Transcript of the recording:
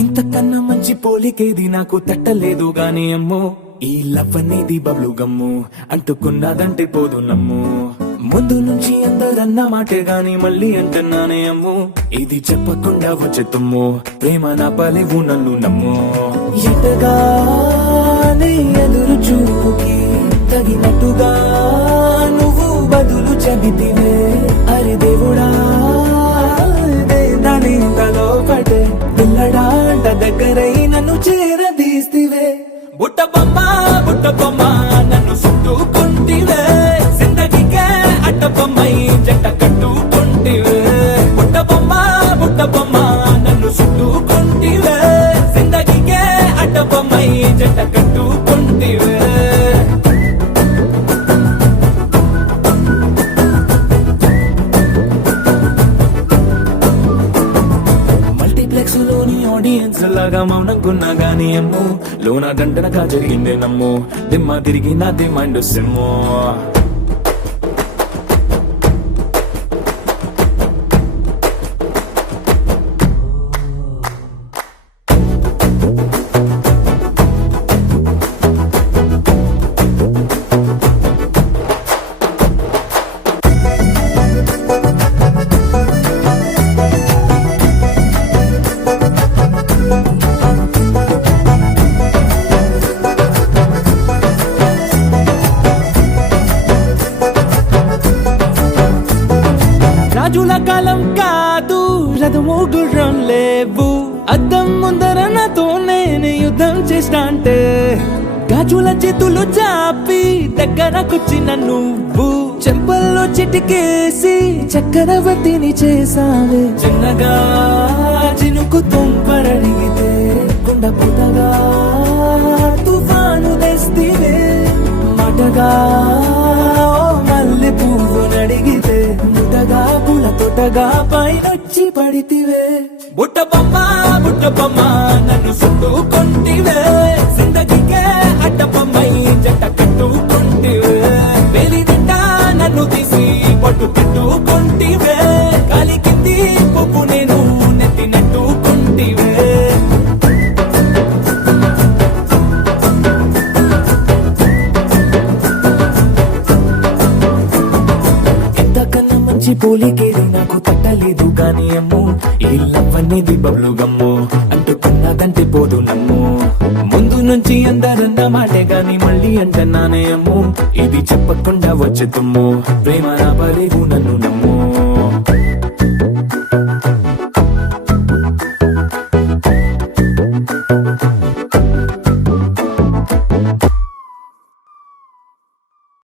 ఇంతకన్నా మంచి పోలికేది నాకు తట్టలేదు గాని అమ్మో, ఈ లవ్ అనేది బబ్లు గమ్ము అంటుకున్నదంటే పోదు నమ్ము. ముందు నుంచి అందరన్న మాటే గాని మళ్ళీ అంటున్నానే అమ్ము, ఇది చెప్పకుండా వచ్చే తుమ్ము, ప్రేమ నా పలేవు నన్ను నమ్ము. ఎటగానే ఎదురు చూపుకి తగినట్టుగా నువ్వు బదులు చెబితివే, అరే దేవుడా దాని తలో పటే పిల్లడాంట దగ్గరై నన్ను చేరదీస్తివే. బుట్ట బొమ్మ నన్ను చుట్టుకుంటివే, జిందగీకే అట్ట బొమ్మై జంట కట్టుకుంటివే. బుట్ట బొమ్మ నన్ను చుట్టుకుంటివే, జిందగీకే అట్ట బొమ్మై జంట కట్టుకుంటివే. లోని ఆడియన్స్ లాగా మౌనంకున్నా గానీ అమ్ము, లోన దండనగా జరిగిందే నమ్ము, దిమ్మ తిరిగి నాది మైండ్ సిమ్ము. రాజుల కాలం కాదు, రథము గుర్రం లేవు, అద్దం ముందర నాతో నేను యుద్ధం చేస్తా అంటే, గాజుల చేతులు చాపి దగ్గరకొచ్చిన నువ్వు, చెంపల్లో చిటికేసి చక్రవర్తిని చేసావే. చిన్నగా చినుకు తుంపరడిగితే కుండ పుటగా తుఫాను తెస్తివే, మాటగా మల్లె పువ్వు నడిగితే ముటగా పుల తొటగా పైనొచ్చి పడితివే. బుట్ట బొమ్మ నన్ను చుట్టుకుంటివే, జిందగీకే అడ్డ బొమ్మై జంట కట్టుకుంటివే. వేలి నిండా నన్ను తీసి పట్టు పెట్టుకుంటివే, కాలి కింది పువ్వు నేను నెత్తినట్టుకుంటివే. పోలికేది నాకు తట్టలేదు గాని అమ్ము, ఈ లవ్ అనేది బబ్లు గమ్ము అంటుకున్నదంటే పోదు నమ్ము. ముందు నుంచి అందరన్న మాటే గాని మళ్ళీ అంటున్నానే అమ్ము, ఇది చెప్పకుండా వచ్చే తుమ్ము, ప్రేమ నా పలేవు నన్ను నమ్ము.